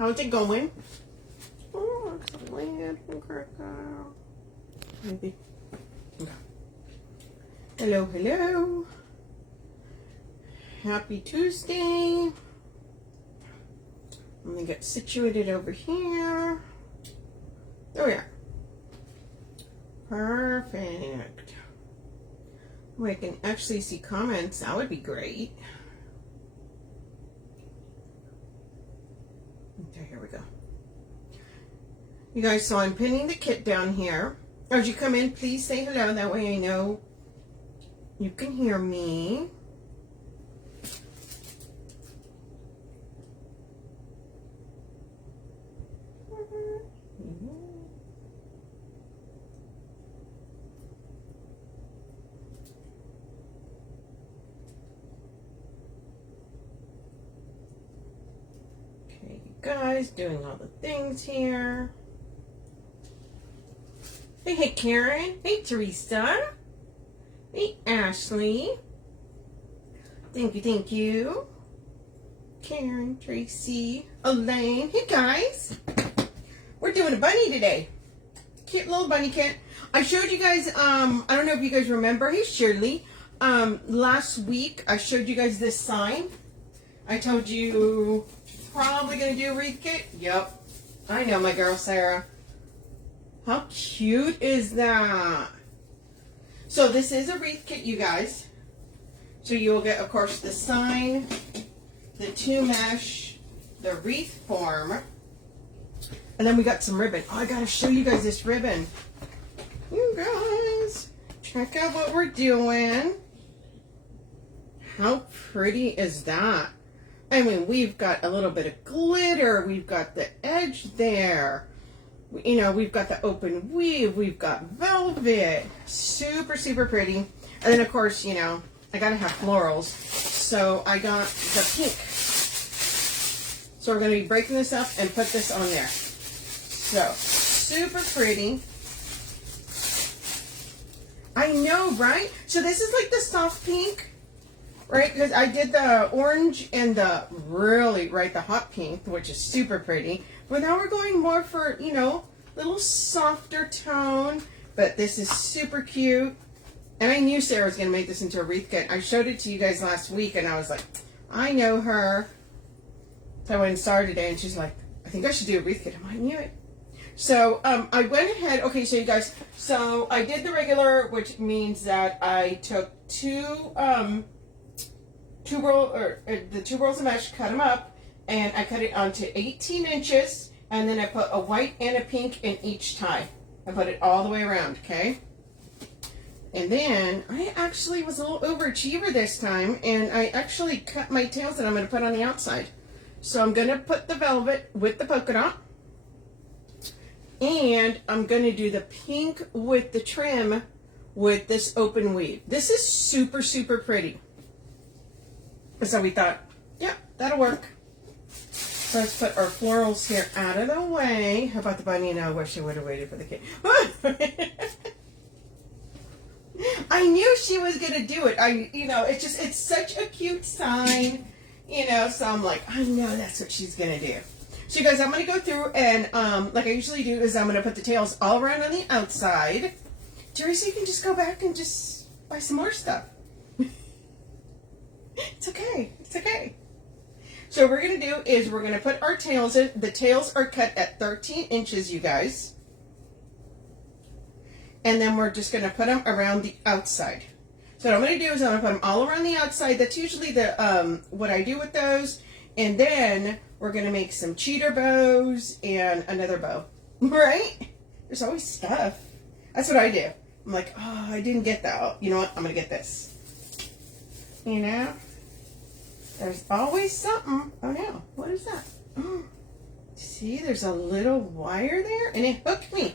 How's it going? Oh, excellent. Maybe. Okay. Hello, hello. Happy Tuesday. I'm gonna get situated over here. Oh yeah. Perfect. Oh, I can actually see comments. That would be great. Okay, here we go. You guys, so I'm pinning the kit down here. As you come in, please say hello. That way I know you can hear me. Okay, you guys doing all the things here. Hey, Karen. Hey, Teresa. Hey, Ashley. Thank you. Karen, Tracy, Elaine. Hey, guys. We're doing a bunny today. Cute little bunny kit. I showed you guys, I don't know if you guys remember. Hey, Shirley. Last week, I showed you guys this sign. I told you probably going to do a wreath kit. Yep. I know, my girl, Sarah. How cute is that? So this is a wreath kit, you guys. So you'll get, of course, the sign, the 2 mesh, the wreath form, and then we got some ribbon. Oh, I gotta show you guys this ribbon. You guys, check out what we're doing. How pretty is that? I mean, we've got a little bit of glitter. We've got the edge there. You know, we've got the open weave, we've got velvet, super, super pretty. And then, of course, you know, I gotta have florals. So I got the pink. So we're gonna be breaking this up and put this on there. So, super pretty. I know, right? So this is like the soft pink, right? Because I did the orange and the the hot pink, which is super pretty. But now we're going more for, you know, little softer tone. But this is super cute. And I knew Sarah was going to make this into a wreath kit. I showed it to you guys last week, and I was like, I know her. So I went and saw her today, and she's like, I think I should do a wreath kit. I knew it. So I went ahead. Okay, so you guys, so I did the regular, which means that I took the 2 rolls of mesh, cut them up, and I cut it onto 18 inches, and then I put a white and a pink in each tie. I put it all the way around, okay? And then I actually was a little overachiever this time, and I actually cut my tails that I'm going to put on the outside. So I'm going to put the velvet with the polka dot, and I'm going to do the pink with the trim with this open weave. This is super, super pretty. So we thought, yeah, that'll work. So let's put our florals here out of the way. How about the bunny? Now I wish I would have waited for the kid. I knew she was going to do it. It's such a cute sign, so I'm like, I know that's what she's going to do. So you guys, I'm going to go through and, like I usually do, is I'm going to put the tails all around on the outside. Teresa, you can just go back and just buy some more stuff. It's okay. It's okay. So what we're going to do is we're going to put our tails in. The tails are cut at 13 inches, you guys. And then we're just going to put them around the outside. So what I'm going to do is I'm going to put them all around the outside. That's usually the what I do with those. And then we're going to make some cheetah bows and another bow. Right? There's always stuff. That's what I do. I'm like, oh, I didn't get that. You know what? I'm going to get this. You know? There's always something. Oh, no. What is that? Oh, see, there's a little wire there, and it hooked me.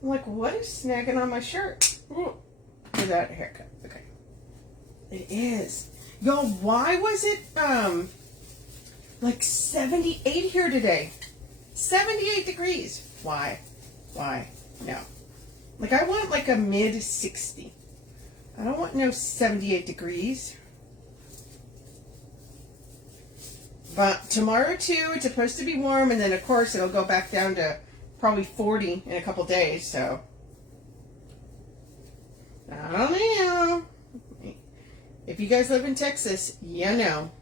I'm like, what is snagging on my shirt? Ooh. Is that a haircut? Okay. It is. Yo, why was it, like 78 here today? 78 degrees. Why? No. Like, I want like a mid 60. I don't want no 78 degrees. But tomorrow too, it's supposed to be warm, and then of course it'll go back down to probably 40 in a couple days, so. I don't know. If you guys live in Texas, you know.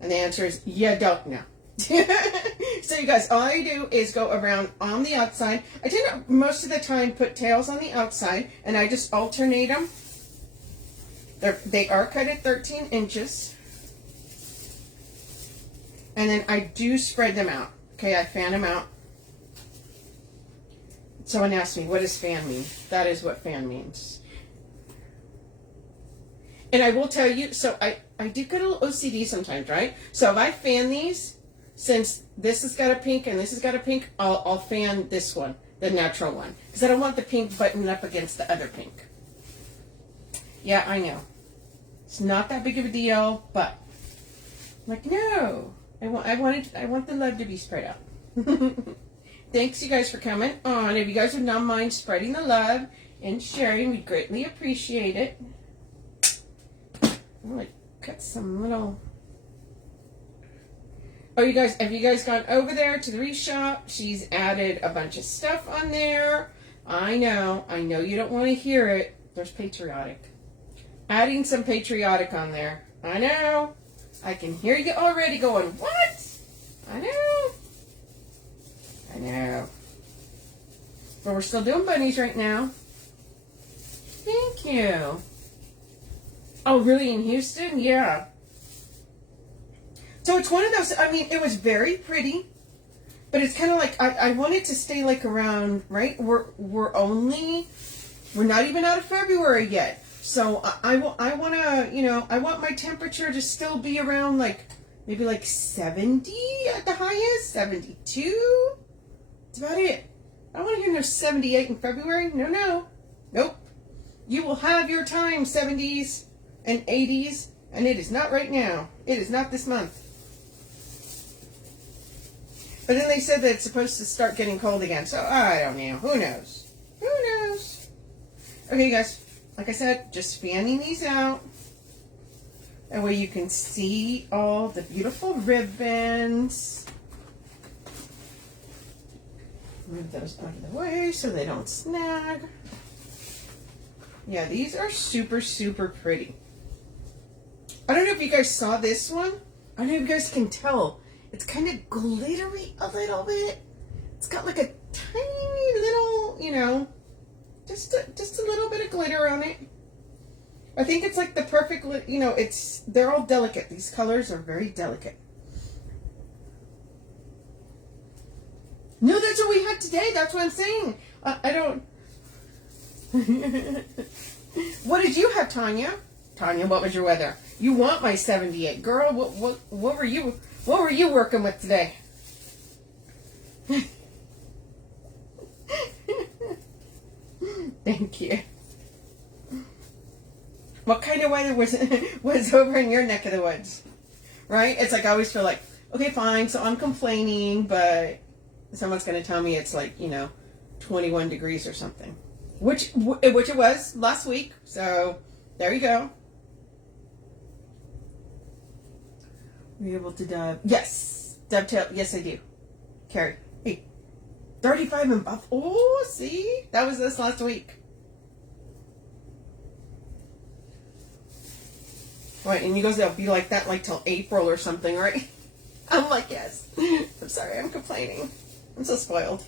And the answer is, you don't know. So you guys, all I do is go around on the outside. I tend to, most of the time, put tails on the outside, and I just alternate them. They are cut at 13 inches. And then I do spread them out. Okay, I fan them out. Someone asked me, what does fan mean? That is what fan means. And I will tell you, so I do get a little OCD sometimes, right? So if I fan these, since this has got a pink and this has got a pink, I'll fan this one, the natural one. Because I don't want the pink buttoned up against the other pink. Yeah, I know. It's not that big of a deal, but I'm like, no. I want the love to be spread out. Thanks, you guys, for coming on. If you guys would not mind spreading the love and sharing, we'd greatly appreciate it. I'm going to cut some little... Oh, you guys, have you guys gone over there to the Wreath shop? She's added a bunch of stuff on there. I know you don't want to hear it. There's patriotic. Adding some patriotic on there. I know. I can hear you already going, what? I know. But we're still doing bunnies right now. Thank you. Oh, really? In Houston? Yeah. So it's one of those, I mean, it was very pretty, but it's kind of like, I want it to stay like around, right? We're not even out of February yet. So I want to, you know, I want my temperature to still be around like, maybe like 70 at the highest, 72. That's about it. I don't want to hear no 78 in February. No. Nope. You will have your time, 70s and 80s, and it is not right now. It is not this month. But then they said that it's supposed to start getting cold again, so I don't know. Who knows? Okay, guys. Like I said, just fanning these out. That way you can see all the beautiful ribbons. Move those out of the way so they don't snag. Yeah, these are super, super pretty. I don't know if you guys saw this one. I don't know if you guys can tell. It's kind of glittery a little bit. It's got like a tiny little, you know, just a little bit of glitter on it. I think it's like the perfect, you know, they're all delicate. These colors are very delicate. No, that's what we had today. That's what I'm saying. I don't. What did you have, Tanya? Tanya, what was your weather? You want my 78, girl? What were you working with today? Thank you. What kind of weather was over in your neck of the woods? Right? It's like I always feel like, okay, fine, so I'm complaining, but someone's going to tell me it's like, you know, 21 degrees or something. Which it was last week. So there you go. Were you able to dove? Yes. Dovetail. Yes, I do. Carrie. Hey. 35 and buff. Oh, see? That was this last week. Right, and you guys, they'll be like that like till April or something, right? I'm like, yes. I'm sorry, I'm complaining. I'm so spoiled.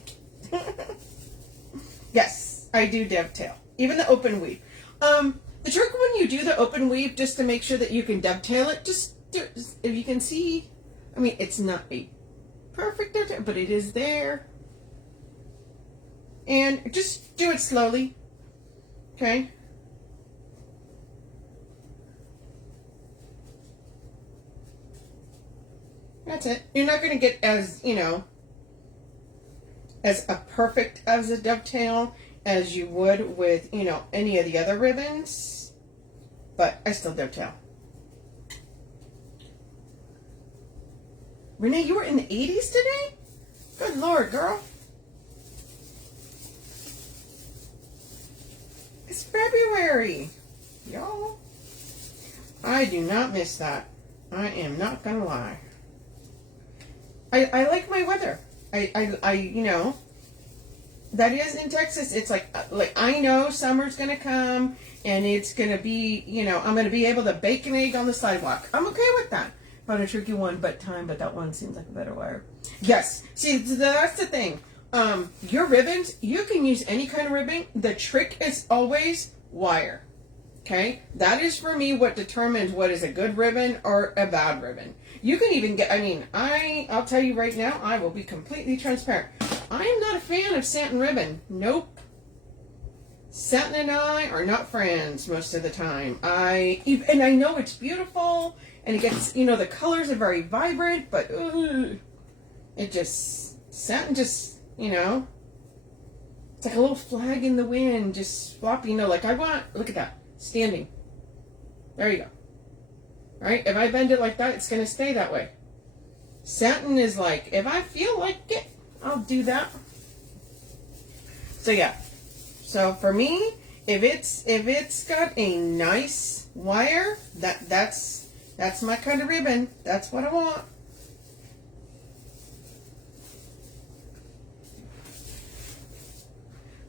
Yes, I do dovetail. Even the open weave. The trick when you do the open weave, just to make sure that you can dovetail it, just if you can see, I mean, it's not a perfect dovetail, but it is there. And just do it slowly. Okay? That's it. You're not going to get as, you know, as a perfect as a dovetail as you would with, you know, any of the other ribbons. But I still dovetail. Renee, you were in the 80s today? Good Lord, girl. It's February. Y'all. I do not miss that. I am not going to lie. I like my weather. You know, that is in Texas. It's like I know summer's gonna come and it's gonna be, you know, I'm gonna be able to bake an egg on the sidewalk. I'm okay with that. Found a tricky one, but that one seems like a better wire. Yes. See, that's the thing. Your ribbons, you can use any kind of ribbon. The trick is always wire. Okay? That is for me what determines what is a good ribbon or a bad ribbon. You can even get, I mean, I'll tell you right now, I will be completely transparent. I am not a fan of satin ribbon. Nope. Satin and I are not friends most of the time. And I know it's beautiful and it gets, you know, the colors are very vibrant, but satin just, you know, it's like a little flag in the wind, just floppy, you know, like look at that, standing. There you go. Right? If I bend it like that, it's going to stay that way. Satin is like, if I feel like it, I'll do that. So yeah. So for me, if it's got a nice wire, that's my kind of ribbon. That's what I want.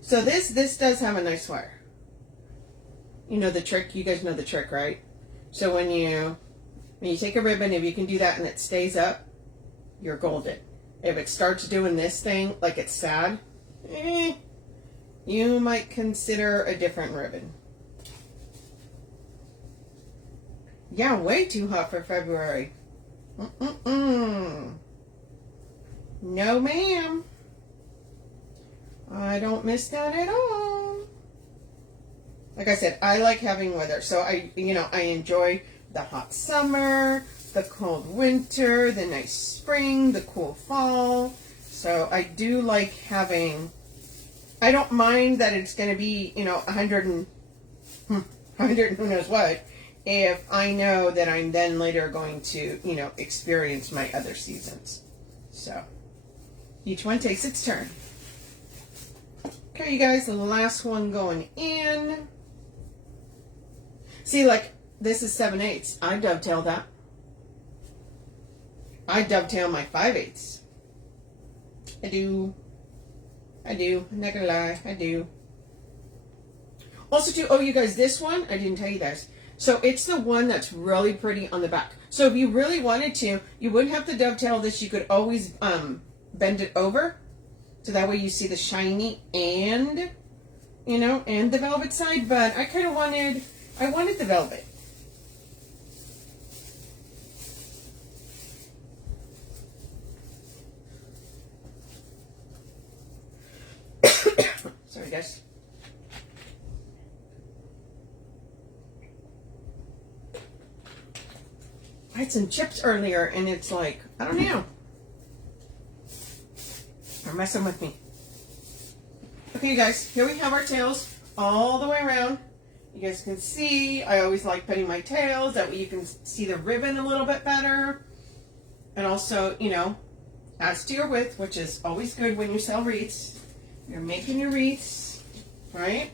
So this does have a nice wire. You know the trick, you guys know the trick, right? So when you take a ribbon, if you can do that and it stays up, you're golden. If it starts doing this thing, like it's sad, you might consider a different ribbon. Yeah, way too hot for February. No, ma'am. I don't miss that at all. Like I said, I like having weather. So I enjoy the hot summer, the cold winter, the nice spring, the cool fall. So I do like having, I don't mind that it's going to be, 100 and who knows what, if I know that I'm then later going to, experience my other seasons. So each one takes its turn. Okay, you guys, the last one going in. See, like, this is 7/8. I dovetail that. I dovetail my 5/8. I do. I'm not gonna lie, I do. Also, too, you guys, this one, I didn't tell you guys. So it's the one that's really pretty on the back. So if you really wanted to, you wouldn't have to dovetail this. You could always bend it over. So that way you see the shiny and, and the velvet side. But I kind of wanted the velvet. Sorry, guys. I had some chips earlier, and it's like, I don't know. They're messing with me. Okay, you guys, here we have our tails all the way around. You guys can see, I always like putting my tails. That way you can see the ribbon a little bit better. And also, adds to your width, which is always good when you sell wreaths. You're making your wreaths, right?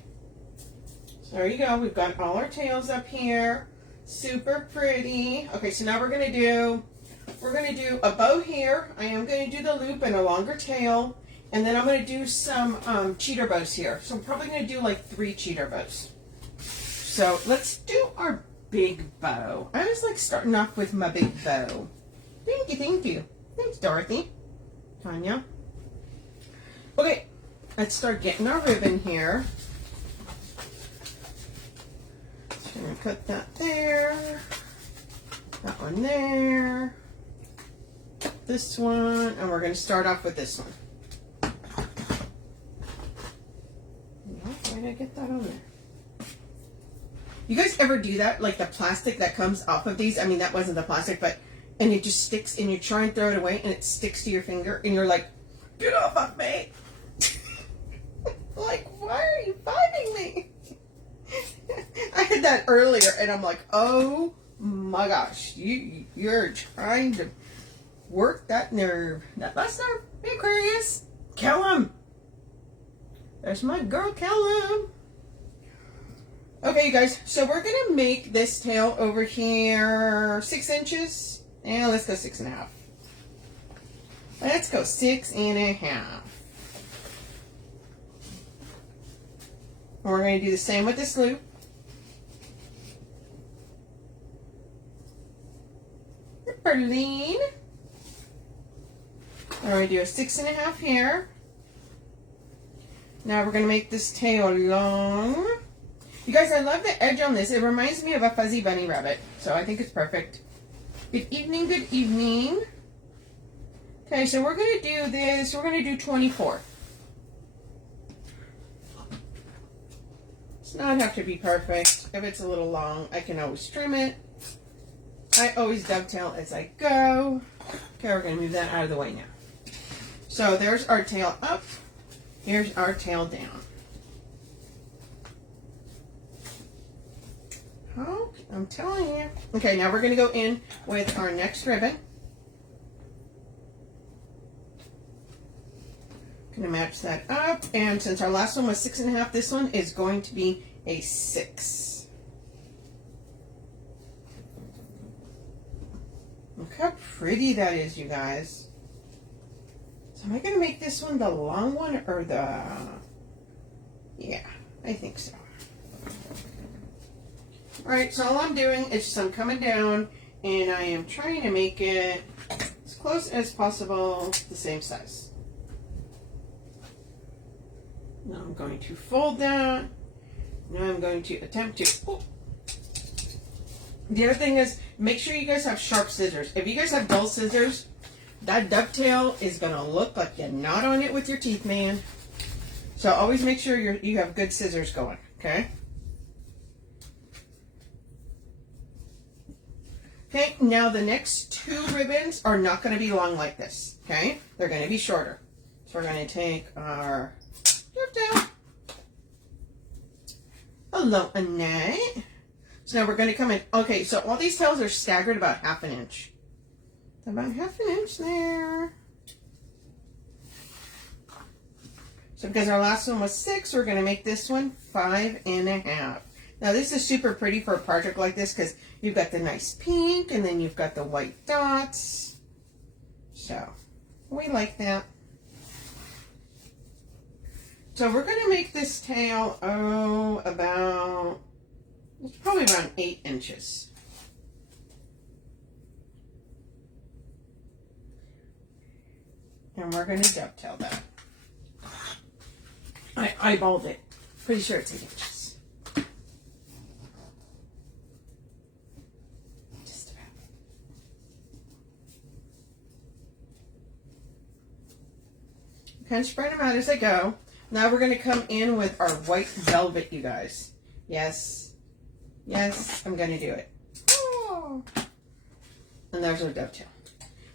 So there you go. We've got all our tails up here. Super pretty. Okay, so now we're going to do a bow here. I am going to do the loop and a longer tail. And then I'm going to do some cheater bows here. So I'm probably going to do like 3 cheater bows. So let's do our big bow. I always like starting off with my big bow. Thank you. Thanks, Dorothy. Tanya. Okay, let's start getting our ribbon here. Just going to cut that there. That one there. This one. And we're going to start off with this one. Why did I get that on there? You guys ever do that? Like the plastic that comes off of these? I mean, that wasn't the plastic, but, and it just sticks and you try and throw it away and it sticks to your finger and you're like, get off of me. Like, why are you biting me? I had that earlier and I'm like, oh my gosh, you're trying to work that nerve. That last nerve. Hey, Aquarius. Kill him. There's my girl, Callum. Okay, you guys, so we're going to make this tail over here 6 inches. And let's go 6.5. Let's go 6.5. And we're going to do the same with this loop. Berlin. We're going to do a 6.5 here. Now we're going to make this tail long. You guys, I love the edge on this. It reminds me of a fuzzy bunny rabbit. So I think it's perfect. Good evening, good evening. Okay, so we're going to do this. We're going to do 24. Does not have to be perfect. If it's a little long, I can always trim it. I always dovetail as I go. Okay, we're going to move that out of the way now. So there's our tail up. Here's our tail down. Oh, I'm telling you. Okay, now we're going to go in with our next ribbon. Going to match that up. And since our last one was 6.5, this one is going to be a 6. Look how pretty that is, you guys. So am I going to make this one the long one or the... Yeah, I think so. Alright, so all I'm doing is just I'm coming down and I am trying to make it as close as possible the same size. Now I'm going to fold that. Now I'm going to attempt to... Oh. The other thing is, make sure you guys have sharp scissors. If you guys have dull scissors, that dovetail is going to look like you're not on it with your teeth, man. So always make sure you have good scissors going, okay? Okay, now the next 2 ribbons are not going to be long like this, okay? They're going to be shorter. So we're going to take our dovetail. Hello, Annette. So now we're going to come in. Okay, so all these tails are staggered about 1/2 inch. About 1/2 inch there. So because our last one was 6, we're going to make this one 5.5. Now this is super pretty for a project like this because you've got the nice pink and then you've got the white dots. So we like that. So we're going to make this tail, it's probably around 8 inches. And we're going to dovetail that. I eyeballed it. Pretty sure it's 8 inches. Just about. Kind of spread them out as I go. Now we're going to come in with our white velvet, you guys. Yes. Yes, I'm going to do it. Oh. And there's our dovetail.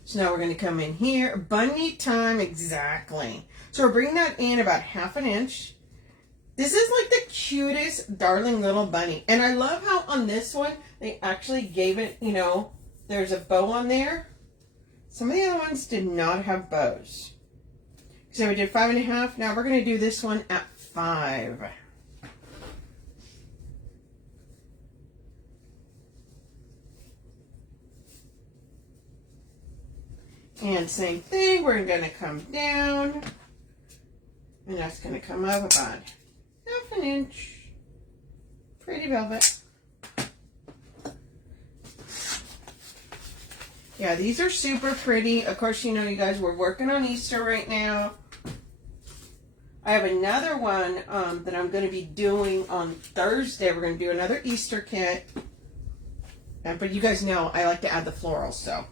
So now we're going to come in here. Bunny time, exactly. So we're bringing that in about 1/2 inch. This is like the cutest, darling little bunny. And I love how on this one, they actually gave it, you know, there's a bow on there. Some of the other ones did not have bows. So we did 5.5. Now we're going to do this one at 5. And same thing, we're going to come down. And that's going to come up about 1/2 inch. Pretty velvet. Yeah, these are super pretty. Of course, you know, you guys, we're working on Easter right now. I have another one that I'm going to be doing on Thursday. We're going to do another Easter kit. But you guys know I like to add the florals, so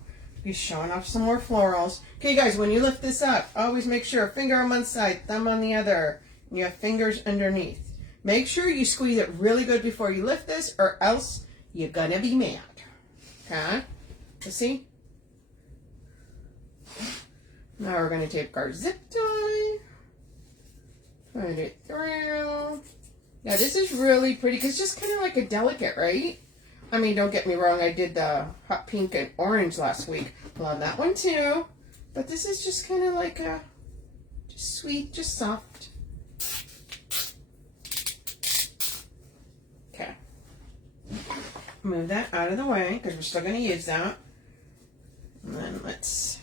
be showing off some more florals. Okay, guys, when you lift this up, always make sure finger on one side, thumb on the other, and you have fingers underneath. Make sure you squeeze it really good before you lift this, or else you're gonna be mad. Okay? You see? Now we're gonna take our zip tie, put it through. Now this is really pretty because it's just kind of like a delicate, right? I mean, don't get me wrong, I did the hot pink and orange last week. Love that one too. But this is just kind of like a, just sweet, just soft. Okay. Move that out of the way because we're still going to use that. And then let's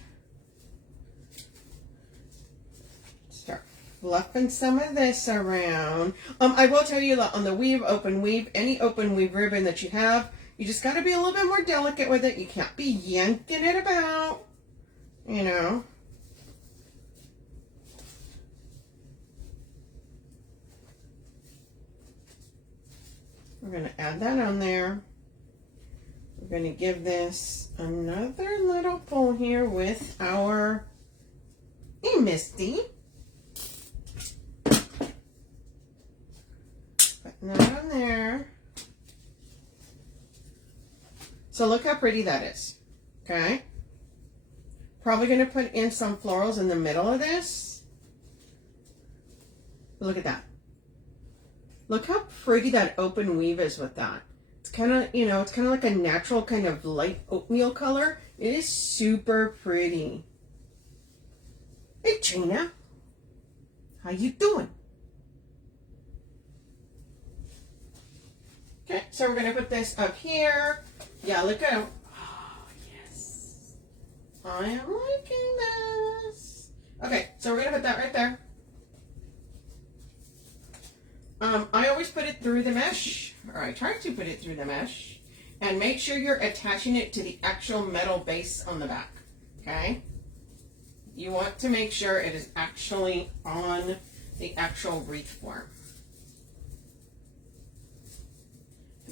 fluffing some of this around. I will tell you that on the weave, open weave, any open weave ribbon that you have, you just got to be a little bit more delicate with it. You can't be yanking it about, you know. We're going to add that on there. We're going to give this another little pull here with our, hey Misty. Putting that on there. So look how pretty that is, okay? Probably going to put in some florals in the middle of this. Look at that. Look how pretty that open weave is with that. It's kind of, you know, it's kind of like a natural kind of light oatmeal color. It is super pretty. Hey, Trina. How you doing? Okay, so we're going to put this up here. Yeah, look at it. Oh, yes. I am liking this. Okay, so we're going to put that right there. I always put it through the mesh, or I try to put it through the mesh, and make sure you're attaching it to the actual metal base on the back, okay? You want to make sure it is actually on the actual wreath form.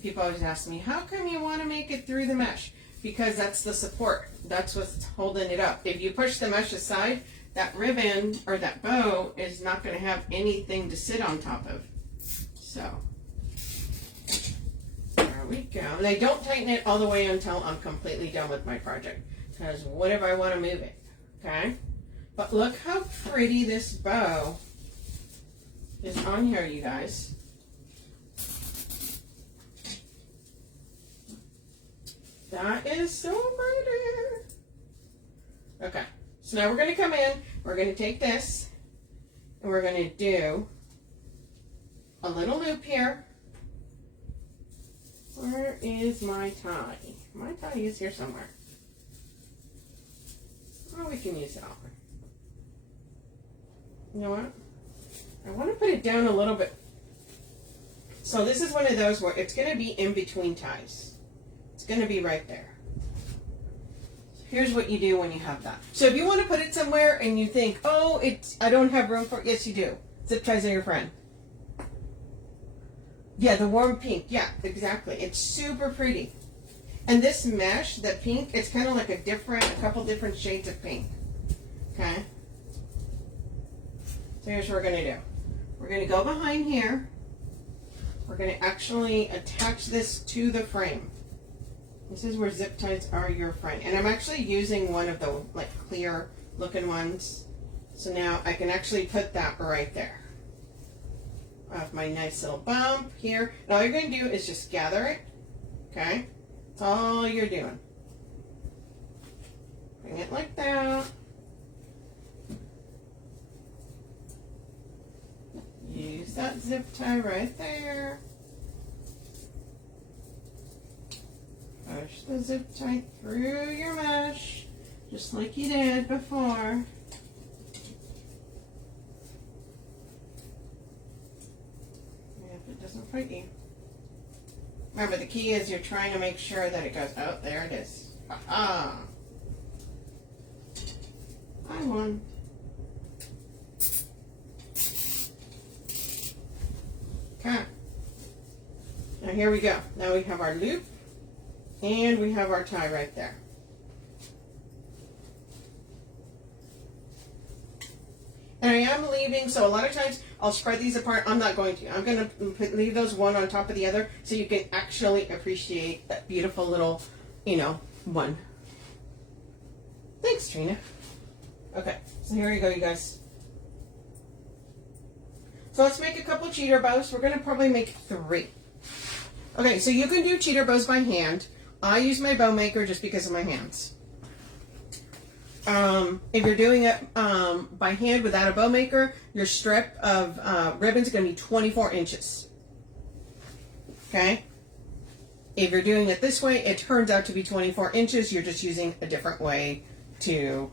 People always ask me, how come you want to make it through the mesh? Because that's the support. That's what's holding it up. If you push the mesh aside, that ribbon or that bow is not going to have anything to sit on top of. So, there we go. And I don't tighten it all the way until I'm completely done with my project. Because what if I want to move it? Okay? But look how pretty this bow is on here, you guys. That is so pretty. Okay, so now we're going to come in, we're going to take this, and we're going to do a little loop here. Where is my tie? My tie is here somewhere. Oh, we can use that one. You know what? I want to put it down a little bit. So this is one of those where it's going to be in between ties. It's going to be right there. Here's what you do when you have that. So if you want to put it somewhere and you think, oh, I don't have room for it. Yes, you do. Zip ties are your friend. Yeah, the warm pink. Yeah, exactly. It's super pretty. And this mesh, the pink, it's kind of like a couple different shades of pink. Okay? So here's what we're going to do. We're going to go behind here. We're going to actually attach this to the frame. This is where zip ties are your friend. And I'm actually using one of the like clear looking ones. So now I can actually put that right there. I have my nice little bump here. And all you're going to do is just gather it. Okay? That's all you're doing. Bring it like that. Use that zip tie right there. Push the zip tie through your mesh, just like you did before. If it doesn't fit you. Remember, the key is you're trying to make sure that it goes, oh, there it is. Ha-ha. I won. Okay. Now here we go. Now we have our loop. And we have our tie right there. And I am leaving, so a lot of times I'll spread these apart. I'm not going to. I'm going to leave those one on top of the other so you can actually appreciate that beautiful little, you know, one. Thanks, Trina. Okay, so here you go, you guys. So let's make a couple cheater bows. We're going to probably make 3. Okay, so you can do cheater bows by hand. I use my bow maker just because of my hands. If you're doing it by hand without a bow maker, your strip of ribbon is going to be 24 inches. Okay? If you're doing it this way, it turns out to be 24 inches. You're just using a different way to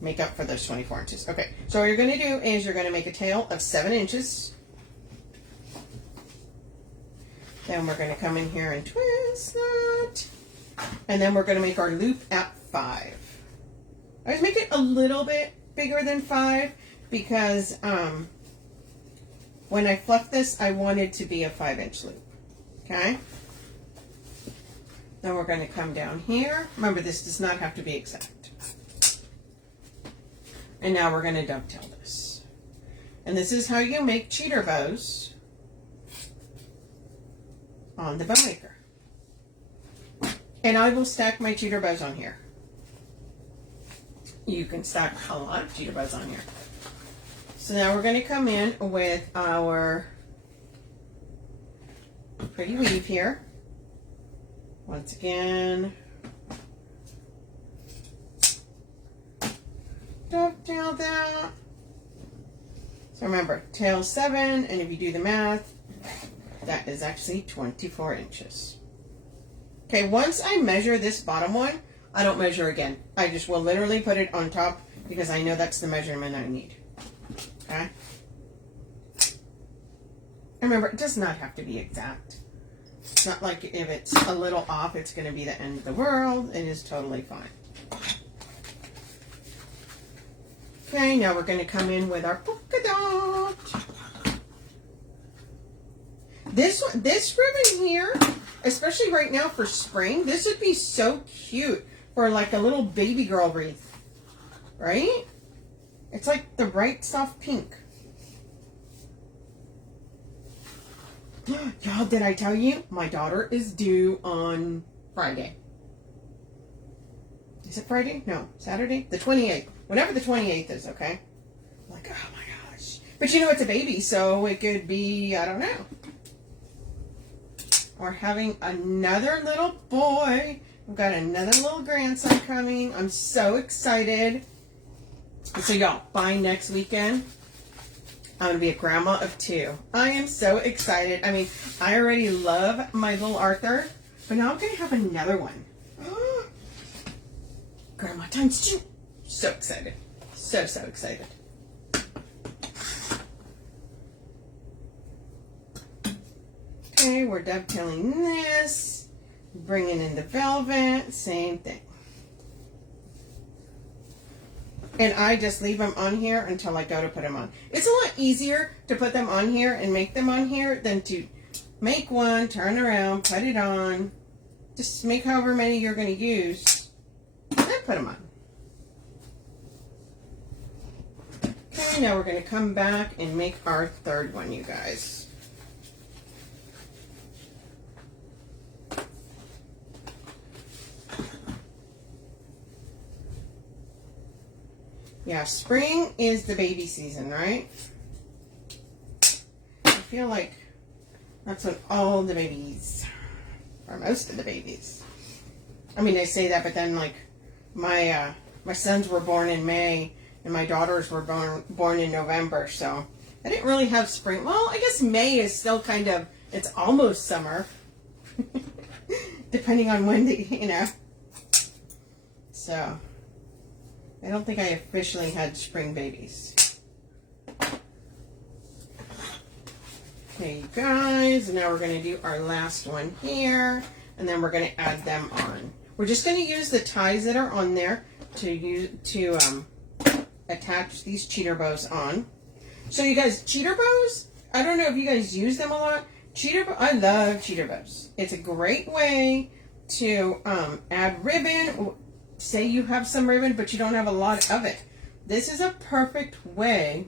make up for those 24 inches. Okay, so what you're going to do is you're going to make a tail of 7 inches. Then we're going to come in here and twist that. And then we're going to make our loop at 5. I always make it a little bit bigger than 5 because when I fluff this, I want it to be a 5-inch loop. Okay? Then we're going to come down here. Remember, this does not have to be exact. And now we're going to dovetail this. And this is how you make cheater bows on the bow maker. And I will stack my cheater bows on here. You can stack a lot of cheater bows on here. So now we're going to come in with our pretty weave here. Once again, dovetail that. So remember, tail 7, and if you do the math, that is actually 24 inches. Okay, once I measure this bottom one, I don't measure again. I just will literally put it on top because I know that's the measurement I need. Okay? And remember, it does not have to be exact. It's not like if it's a little off, it's going to be the end of the world. It is totally fine. Okay, now we're going to come in with our polka dot. This ribbon here, especially right now for spring, this would be so cute for like a little baby girl wreath, right? It's like the right soft pink. Y'all, did I tell you? My daughter is due on Friday. Is it Friday? No, Saturday? The 28th. Whenever the 28th is, okay? I'm like, oh my gosh. But you know, it's a baby, so it could be, I don't know. We're having another little boy. We've got another little grandson coming. I'm so excited. So y'all, by next weekend, I'm going to be a grandma of 2. I am so excited. I mean, I already love my little Arthur, but now I'm going to have another one. Grandma times 2. So excited. So excited. Okay, we're dovetailing this. Bringing in the velvet. Same thing. And I just leave them on here until I go to put them on. It's a lot easier to put them on here and make them on here than to make one, turn around, put it on. Just make however many you're going to use, and then put them on. Okay, now we're going to come back and make our third one, you guys. Yeah, spring is the baby season, right? I feel like that's when all the babies, or most of the babies. I mean, they say that, but then like my sons were born in May and my daughters were born in November, so I didn't really have spring. Well, I guess May is still kind of, it's almost summer, depending on when they, you know. So I don't think I officially had spring babies. Okay, you guys, and now we're going to do our last one here, and then we're going to add them on. We're just going to use the ties that are on there to attach these cheater bows on. So you guys, cheater bows, I don't know if you guys use them a lot. I love cheater bows. It's a great way to add ribbon. Say you have some ribbon, but you don't have a lot of it. This is a perfect way.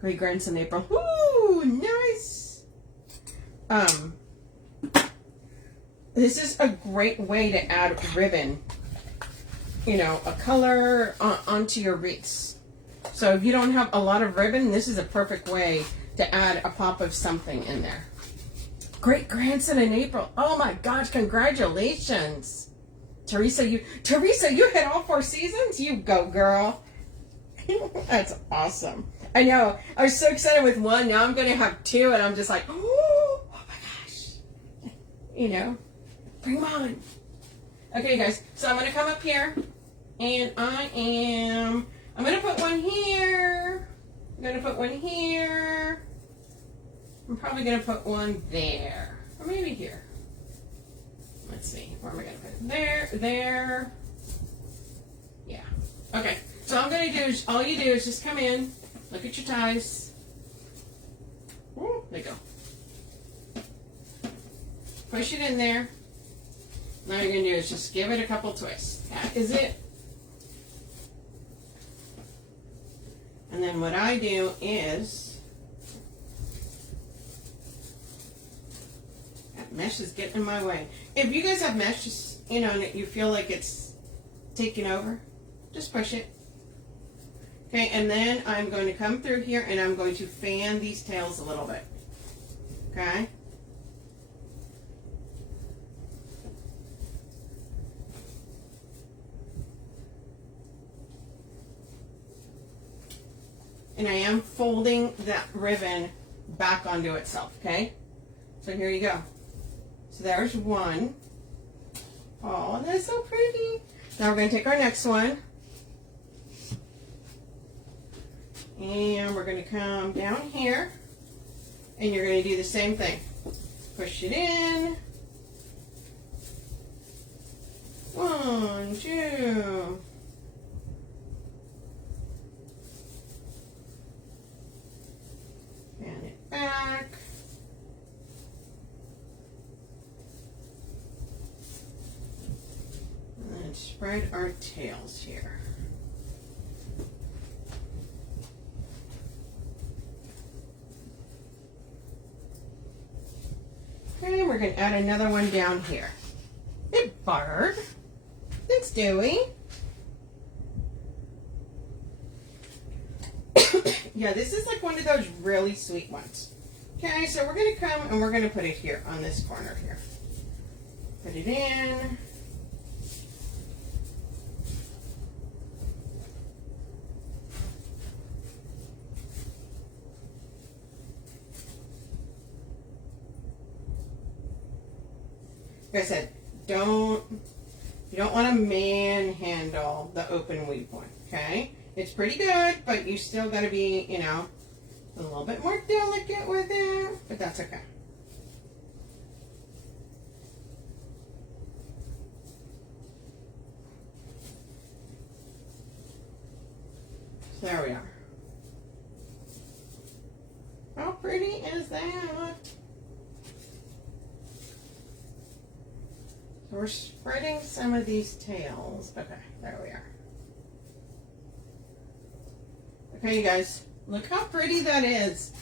Great grandson April. Ooh, nice. This is a great way to add ribbon. You know, a color onto your wreaths. So if you don't have a lot of ribbon, this is a perfect way to add a pop of something in there. Great grandson in April. Oh my gosh, congratulations. Teresa, you hit all 4 seasons? You go, girl. That's awesome. I know. I was so excited with 1. Now I'm going to have 2, and I'm just like, oh my gosh. You know, bring them on. Okay, guys. So I'm going to come up here, And I'm going to put one here. I'm going to put one here. I'm probably going to put one there. Or maybe here. Let's see. Where am I going to put it? There, there. Yeah. Okay. So all I'm going to do is, all you do is just come in, look at your ties. Ooh, there you go. Push it in there. Now all you're going to do is just give it a couple twists. That is it. And then what I do is, that mesh is getting in my way. If you guys have mesh, just, you know, and you feel like it's taking over, just push it. Okay, and then I'm going to come through here and I'm going to fan these tails a little bit. Okay? And I am folding that ribbon back onto itself, okay? So here you go. So there's one. Oh, that's so pretty. Now we're going to take our next one. And we're going to come down here. And you're going to do the same thing. Push it in. 1, 2. Fan it back. And then spread our tails here. Okay, we're going to add another one down here. Hey, Bard. Thanks, Dewey. Yeah, this is like one of those really sweet ones. Okay, so we're going to come and we're going to put it here on this corner here. Put it in. Like I said, you don't want to manhandle the open weave one, okay? It's pretty good, but you still got to be, you know, a little bit more delicate with it, but that's okay. So there we are. How pretty is that? So we're spreading some of these tails. Okay, there we are. Okay, you guys, look how pretty that is.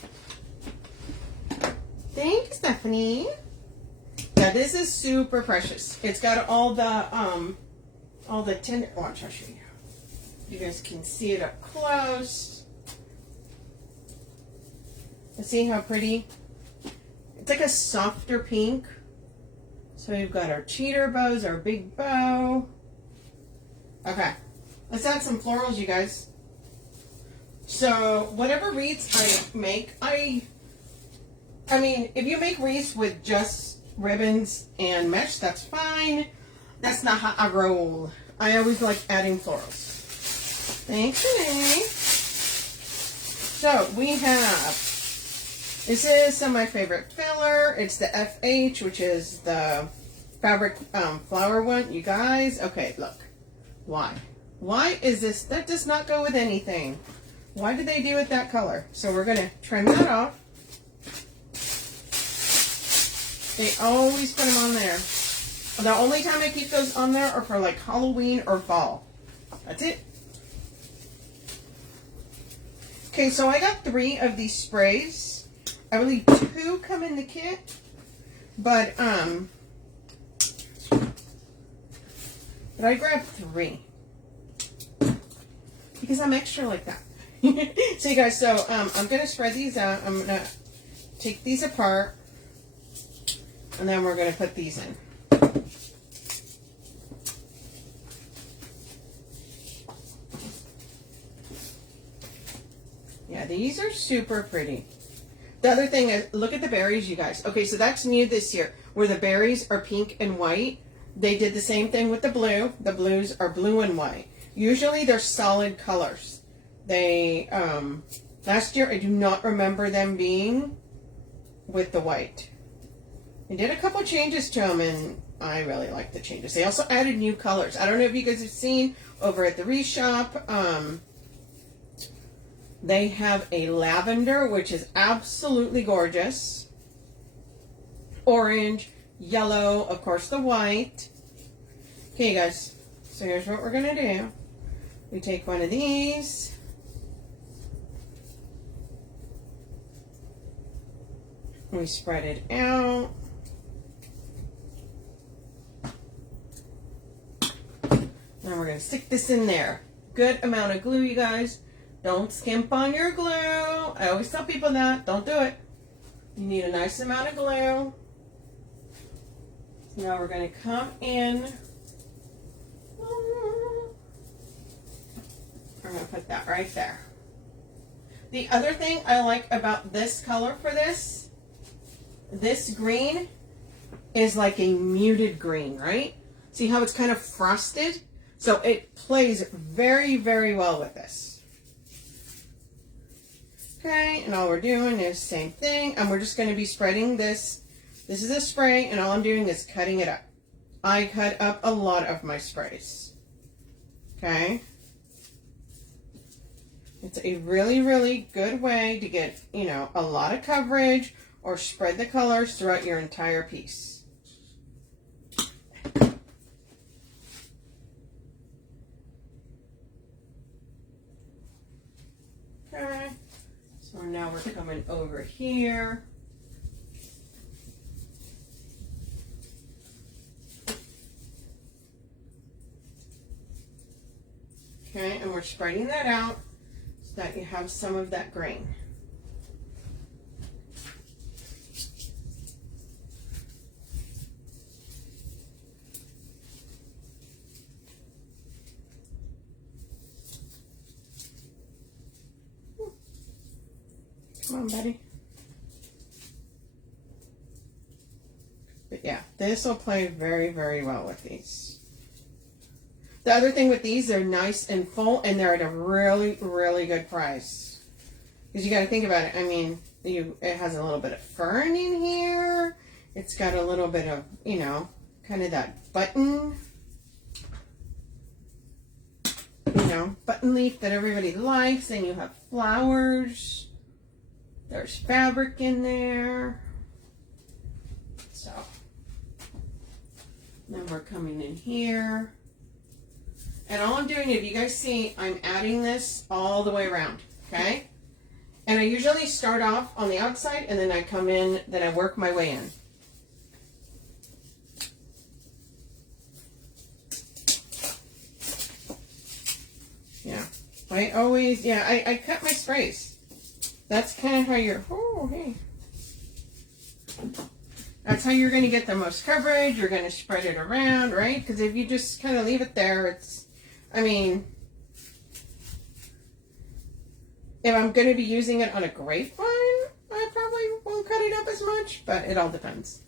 Thanks, Stephanie. Yeah, this is super precious. It's got all the tender. Watch, I'll show you. You guys can see it up close. See how pretty? It's like a softer pink. So we've got our cheetah bows, our big bow. Okay, let's add some florals, you guys. So whatever wreaths I make, I mean, if you make wreaths with just ribbons and mesh, that's fine. That's not how I roll. I always like adding florals. Thanks, Renee. So we have, this is some of my favorite filler. It's the FH, which is the fabric flower one. You guys, okay, look. Why? Why is this? That does not go with anything. Why did they do it that color? So we're going to trim that off. They always put them on there. The only time I keep those on there are for like Halloween or fall. That's it. Okay, so I got 3 of these sprays. I believe 2 come in the kit. But I grabbed 3. Because I'm extra like that. So you guys, so I'm going to spread these out. I'm going to take these apart. And then we're going to put these in. Yeah, these are super pretty. The other thing is, look at the berries, you guys. Okay, so that's new this year, where the berries are pink and white. They did the same thing with the blue. The blues are blue and white. Usually they're solid colors. They, last year I do not remember them being with the white. They did a couple changes to them and I really like the changes. They also added new colors. I don't know if you guys have seen over at the Wreath shop. They have a lavender, which is absolutely gorgeous. Orange, yellow, of course the white. Okay, guys. So here's what we're going to do. We take one of these. We spread it out. Now we're going to stick this in there. Good amount of glue, you guys. Don't skimp on your glue. I always tell people that. Don't do it. You need a nice amount of glue. Now we're going to come in. I'm going to put that right there. The other thing I like about this color for this green is like a muted green, right? See how it's kind of frosted? So it plays very, very well with this. Okay, and all we're doing is same thing, and we're just going to be spreading this. This is a spray, and all I'm doing is cutting it up. I cut up a lot of my sprays. Okay? It's a really, really good way to get, you know, a lot of coverage or spread the colors throughout your entire piece. Okay, so now we're coming over here. Okay, and we're spreading that out so that you have some of that green. Come on, buddy. But yeah, this will play very, very well with these. The other thing with these, they're nice and full, and they're at a really, really good price. Because you got to think about it. I mean, it has a little bit of fern in here. It's got a little bit of, you know, kind of that button, you know, button leaf that everybody likes. And you have flowers. There's fabric in there. So, then we're coming in here. And all I'm doing, if you guys see, I'm adding this all the way around, okay? And I usually start off on the outside and then I come in, then I work my way in. Yeah, I always, yeah, I cut my sprays. That's kind of how you're, oh, hey. That's how you're going to get the most coverage. You're going to spread it around, right? Because if you just kind of leave it there, it's, I mean, if I'm going to be using it on a grapevine, I probably won't cut it up as much, but it all depends.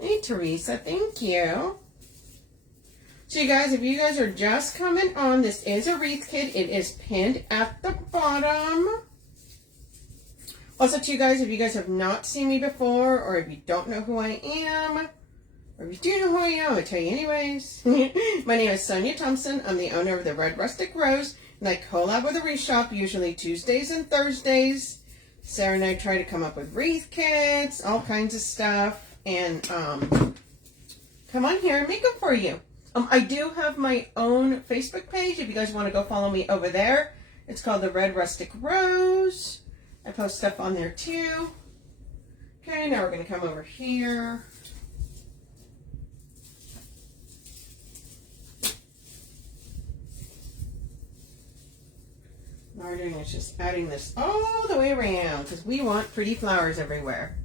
Hey, Teresa, thank you. So you guys, if you guys are just coming on, this is a Wreath kit. It is pinned at the bottom. Also, to you guys, if you guys have not seen me before, or if you don't know who I am, or if you do know who I am, I'll tell you anyways. My name is Sonia Thompson. I'm the owner of the Red Rustic Rose, and I collab with the Wreath shop usually Tuesdays and Thursdays. Sarah and I try to come up with Wreath kits, all kinds of stuff, and come on here and make them for you. I do have my own Facebook page if you guys want to go follow me over there. It's called the Red Rustic Rose. I post stuff on there too. Okay, now we're going to come over here. All we're doing is just adding this all the way around because we want pretty flowers everywhere.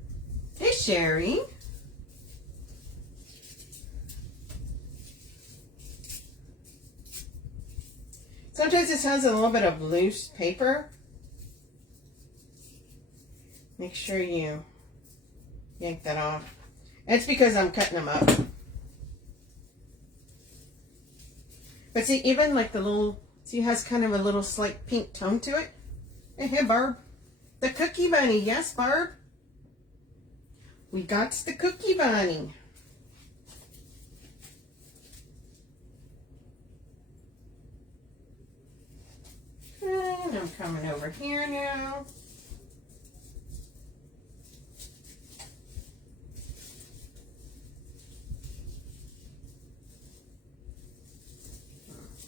Hey, Sherry. Sometimes this has a little bit of loose paper. Make sure you yank that off. It's because I'm cutting them up. But see, even like the little See, it has kind of a little slight pink tone to it. Hey, Barb. The Cookie Bunny. Yes, Barb. We got the Cookie Bunny. And I'm coming over here now.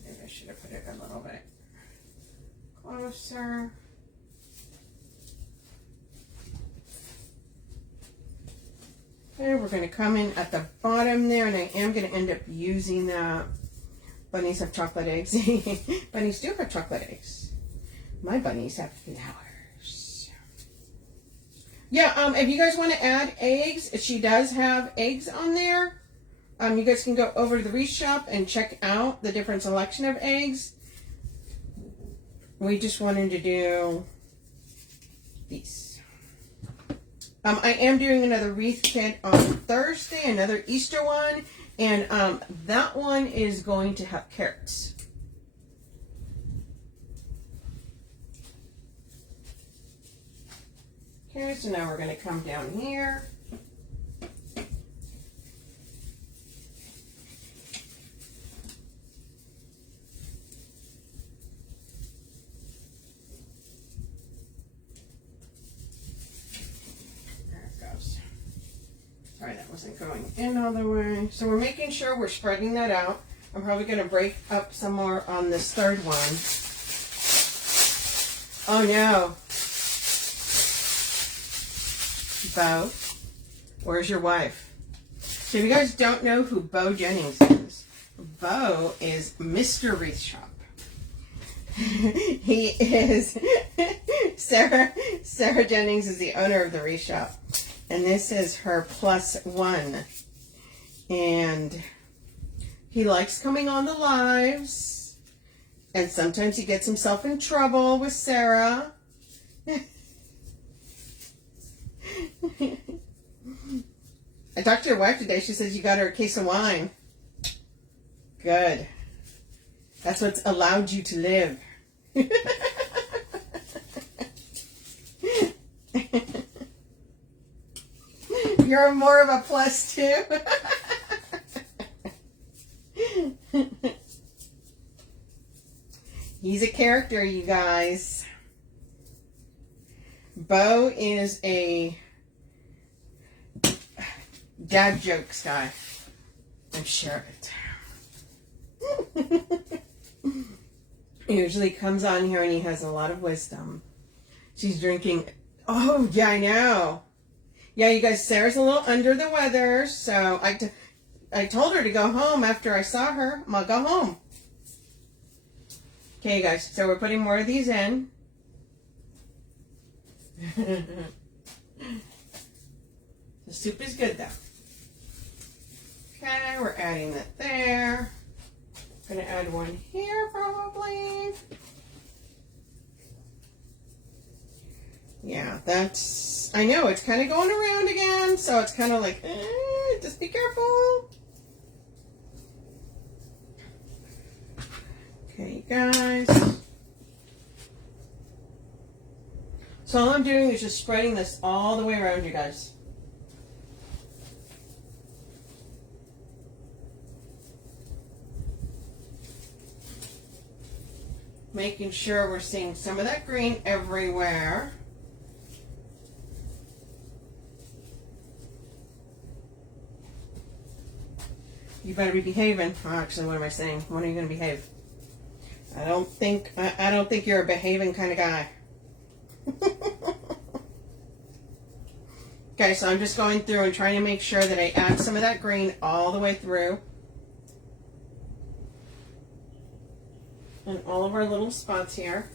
Maybe I should have put it a little bit closer. Okay, we're going to come in at the bottom there, and I am going to end up using that. Bunnies have chocolate eggs. Bunnies do have chocolate eggs. My bunnies have flowers. Yeah, if you guys want to add eggs, she does have eggs on there. You guys can go over to the Wreath shop and check out the different selection of eggs. We just wanted to do these. I am doing another Wreath kit on Thursday, another Easter one, and that one is going to have carrots. Okay, so now we're going to come down here. Sorry, that wasn't going in all the way. So we're making sure we're spreading that out. I'm probably going to break up some more on this third one. Oh no. Bo, where's your wife? So if you guys don't know who Bo Jennings is, Bo is Mr. Wreath Shop. He is, Sarah Jennings is the owner of the Wreath Shop. And this is her +1. And he likes coming on the lives. And sometimes he gets himself in trouble with Sarah. I talked to your wife today. She says you got her a case of wine. Good. That's what's allowed you to live. You're more of a +2. He's a character, you guys. Bo is a dad jokes guy. I'm sure of it. He usually comes on here and he has a lot of wisdom. She's drinking. Oh, yeah, I know. Yeah, you guys, Sarah's a little under the weather, so I told her to go home after I saw her. I'm gonna go home. Okay, guys, so we're putting more of these in. The soup is good, though. Okay, we're adding that there. Gonna add one here, probably. Yeah, that's, I know, it's kind of going around again, so it's kind of like, just be careful. Okay, guys. So all I'm doing is just spreading this all the way around, you guys. Making sure we're seeing some of that green everywhere. You better be behaving. Oh, actually, what am I saying? When are you going to behave? I don't think you're a behaving kind of guy. Okay, so I'm just going through and trying to make sure that I add some of that green all the way through. And all of our little spots here.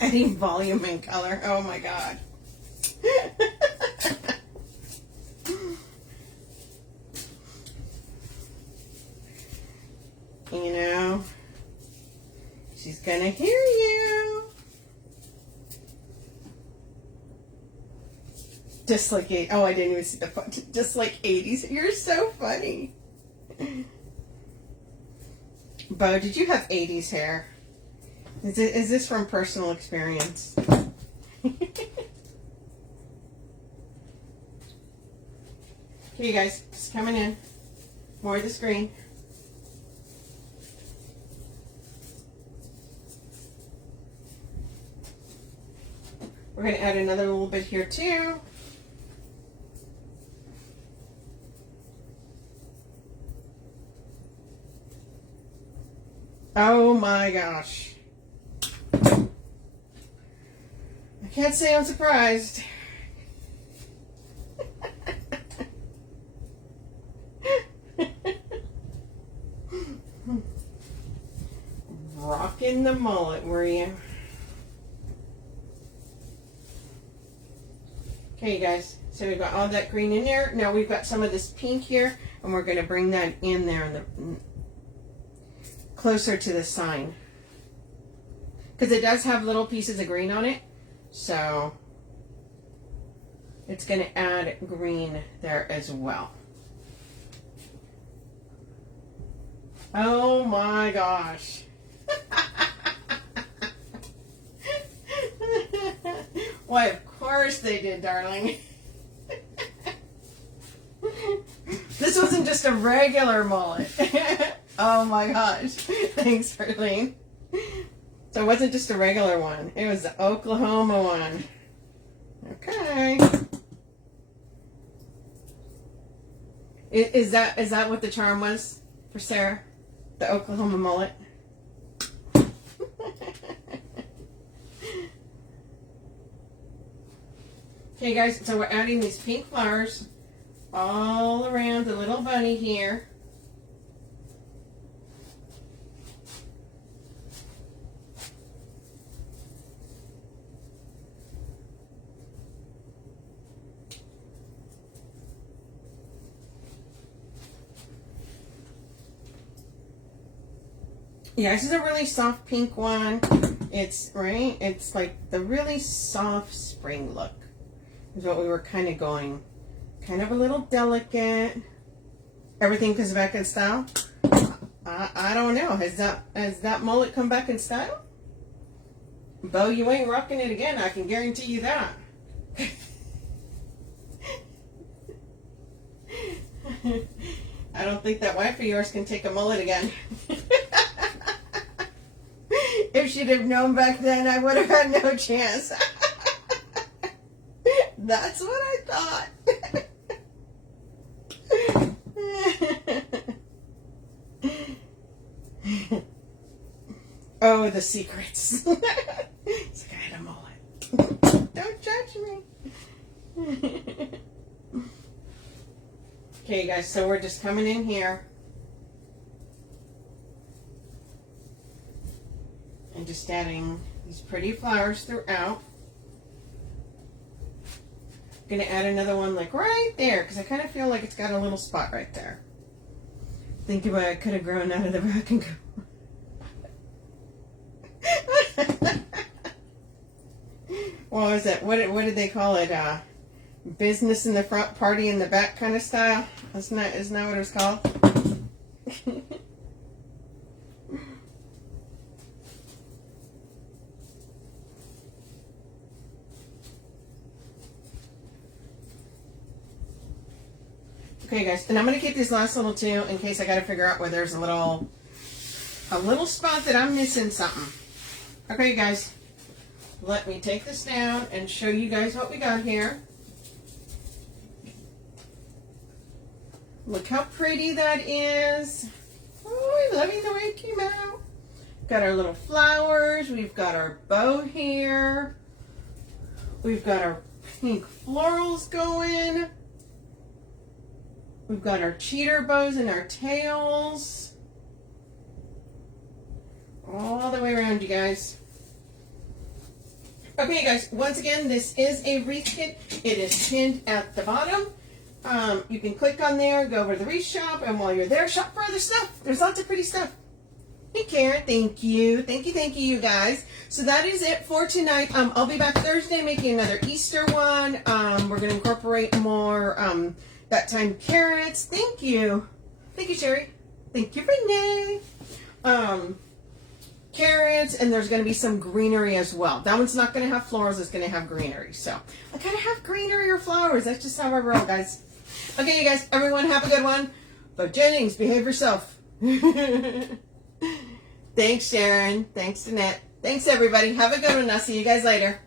Adding volume and color. Oh my God. You know, She's gonna hear you. Just like oh, I didn't even see the phone. Just like 80s. You're so funny. Bo, did you have 80s hair? Is this from personal experience? Okay, you guys, just coming in. More of the screen. We're going to add another little bit here too. Oh my gosh. I can't say I'm surprised. Rocking the mullet, were you? Okay, you guys. So we've got all that green in there. Now we've got some of this pink here, and we're going to bring that in there in the closer to the sign, because it does have little pieces of green on it, so it's going to add green there as well. Oh my gosh. Why, of course they did, darling. This wasn't just a regular mullet. Oh my gosh. Thanks, Arlene. So it wasn't just a regular one. It was the Oklahoma one. Okay. Is that what the charm was for Sarah? The Oklahoma mullet? Okay, guys, so we're adding these pink flowers all around the little bunny here. Yeah, this is a really soft pink one. It's right. It's like the really soft spring look is what we were kind of going. Kind of a little delicate. Everything comes back in style. I don't know. Has that mullet come back in style? Bo, you ain't rocking it again. I can guarantee you that. I don't think that wife of yours can take a mullet again. If she'd have known back then, I would have had no chance. That's what I thought. Oh, the secrets. It's like I had a mullet. Don't judge me. Okay, guys, so we're just coming in here. And just adding these pretty flowers throughout. I'm going to add another one like right there, because I kind of feel like it's got a little spot right there. Think about it, I could have grown out of the rock and go. What was it? What did they call it? Business in the front, party in the back kind of style? Isn't that what it was called? Okay, guys, and I'm going to keep these last little two in case I got to figure out where there's a little spot that I'm missing something. Okay, guys, let me take this down and show you guys what we got here. Look how pretty that is. Oh, I'm loving the way it came out. Got our little flowers. We've got our bow here. We've got our pink florals going. We've got our cheetah bows and our tails. All the way around, you guys. Okay, guys, once again, this is a wreath kit. It is pinned at the bottom. You can click on there, go over to the wreath shop, and while you're there, shop for other stuff. There's lots of pretty stuff. Hey, Karen, thank you. Thank you, you guys. So that is it for tonight. I'll be back Thursday making another Easter one. We're going to incorporate more that time carrots. Thank you. Thank you, Sherry. Thank you, Renee. Carrots, and there's going to be some greenery as well. That one's not going to have florals. It's going to have greenery. So I got to have greenery or flowers. That's just how I roll, guys. Okay, you guys. Everyone have a good one. But Jennings, behave yourself. Thanks, Sharon. Thanks, Danette. Thanks, everybody. Have a good one. I'll see you guys later.